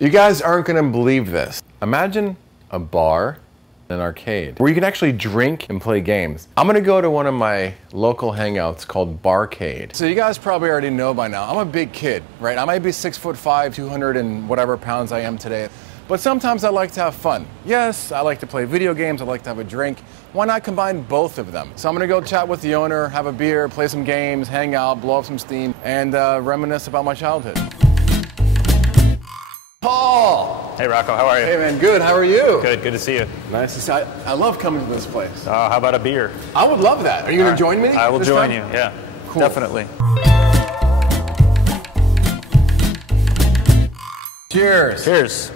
You guys aren't gonna believe this. Imagine a bar, an arcade, where you can actually drink and play games. I'm gonna go to one of my local hangouts called Barcade. So you guys probably already know by now, I'm a big kid, right? I might be 6'5", 200 and whatever pounds I am today. But sometimes I like to have fun. Yes, I like to play video games, I like to have a drink. Why not combine both of them? So I'm gonna go chat with the owner, have a beer, play some games, hang out, blow up some steam, and reminisce about my childhood. Paul! Hey Rocco, how are you? Hey man, good, how are you? Good to see you. Nice to see you. I love coming to this place. How about a beer? I would love that. Are you gonna join me? I will join you, yeah. Cool. Definitely. Cheers. Cheers.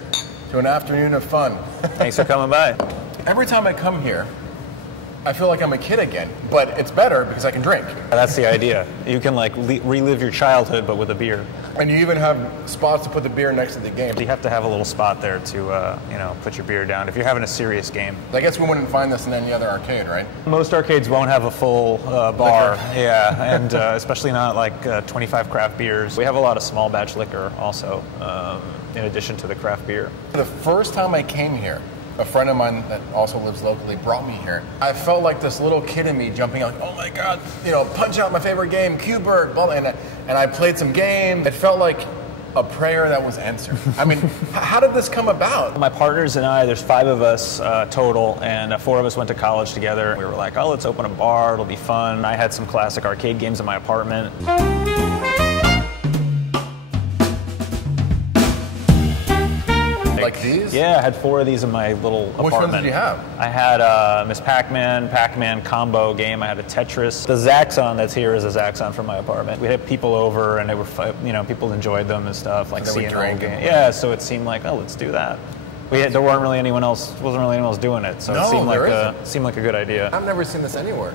To an afternoon of fun. Thanks for coming by. Every time I come here, I feel like I'm a kid again, but it's better because I can drink. That's the idea. You can like relive your childhood, but with a beer. And you even have spots to put the beer next to the game. You have to have a little spot there to, put your beer down if you're having a serious game. I guess we wouldn't find this in any other arcade, right? Most arcades won't have a full bar, yeah, and especially not like 25 craft beers. We have a lot of small batch liquor also, in addition to the craft beer. The first time I came here, a friend of mine that also lives locally brought me here. I felt like this little kid in me jumping out, like, oh my God, Punch Out, my favorite game, Q-Bert, blah, blah, and I played some game. It felt like a prayer that was answered. I mean, how did this come about? My partners and I, there's 5 of us total, and 4 of us went to college together. We were like, oh, let's open a bar, it'll be fun. I had some classic arcade games in my apartment. Like these? Yeah, I had 4 of these in my little apartment. Which ones did you have? I had Miss Pac-Man combo game. I had a Tetris. The Zaxxon that's here is a Zaxxon from my apartment. We had people over, and they were, people enjoyed them and stuff, like seeing the whole game. Yeah, so it seemed like, oh, let's do that. There wasn't really anyone else doing it, so it seemed like a good idea. I've never seen this anywhere.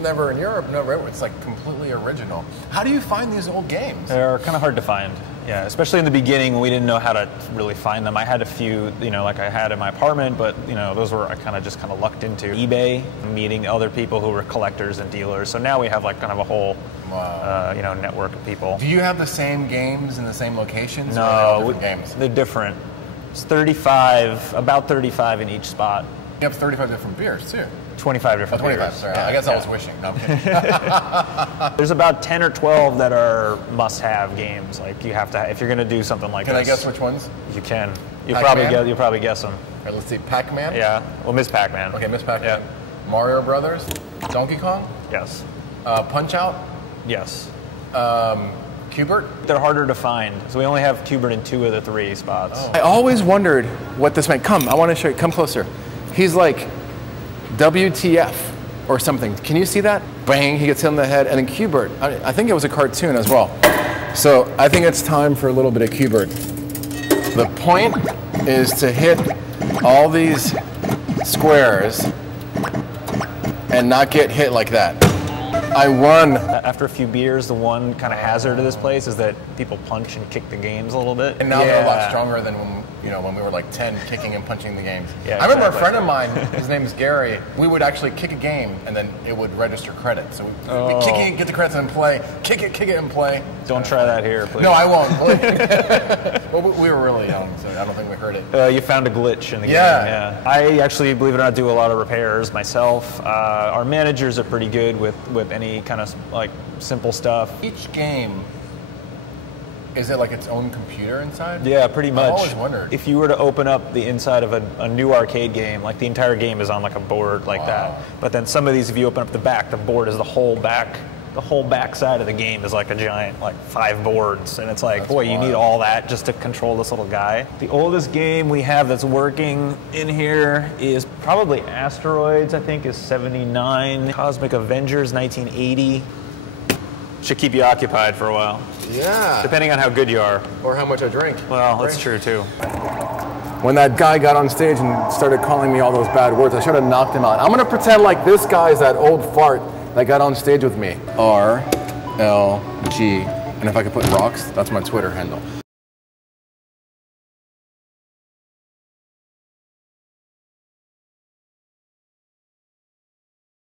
Never in Europe, never. It's like completely original. How do you find these old games? They're kind of hard to find. Yeah, especially in the beginning when we didn't know how to really find them. I had a few, like I had in my apartment, but those were I kind of lucked into. eBay, meeting other people who were collectors and dealers. So now we have like kind of a whole, network of people. Do you have the same games in the same locations? No, or are they all different games? They're different. It's about 35 in each spot. You have 35 different beers too. 25 different 25, beers. sorry. Yeah, I guess I was wishing. No, I'm kidding. There's about 10 or 12 that are must-have games. Like you have to, if you're going to do something like this. Can I guess which ones? You can. You'll probably guess them. All right, let's see. Pac-Man? Yeah. Well, Miss Pac-Man. Okay, Miss Pac-Man. Yeah. Mario Brothers? Donkey Kong? Yes. Punch Out? Yes. Q-Bert? They're harder to find, so we only have Q-Bert in 2 of the 3 spots. Oh. I always wondered what this meant. Come, I want to show you. Come closer. He's like, WTF or something. Can you see that? Bang, he gets hit on the head, and then Q-Bert. I think it was a cartoon as well. So I think it's time for a little bit of Q-Bert. The point is to hit all these squares and not get hit like that. I won. After a few beers, the one kind of hazard of this place is that people punch and kick the games a little bit. And now they're a lot stronger than when we were like 10, kicking and punching the games. Yeah, I remember a friend of mine, his name is Gary, we would actually kick a game and then it would register credit. So we'd kick it, get the credits and play, kick it and play. Don't try that here, please. No, I won't. Well, we were really young, so I don't think we heard it. You found a glitch in the game. Yeah. I actually, believe it or not, do a lot of repairs myself. Our managers are pretty good with any kind of like simple stuff. Each game, is it like its own computer inside? Yeah, pretty much. I've always wondered. If you were to open up the inside of a new arcade game, like the entire game is on like a board like that. But then some of these, if you open up the back, the board is the whole back side of the game is like a giant, like 5 boards. And it's like, that's boy, wild. You need all that just to control this little guy. The oldest game we have that's working in here is probably Asteroids, I think is 79. Cosmic Avengers, 1980. Should keep you occupied for a while. Yeah. Depending on how good you are. Or how much I drink. Well, that's true too. When that guy got on stage and started calling me all those bad words, I should have knocked him out. I'm gonna pretend like this guy is that old fart that got on stage with me. RLG. And if I could put rocks, that's my Twitter handle.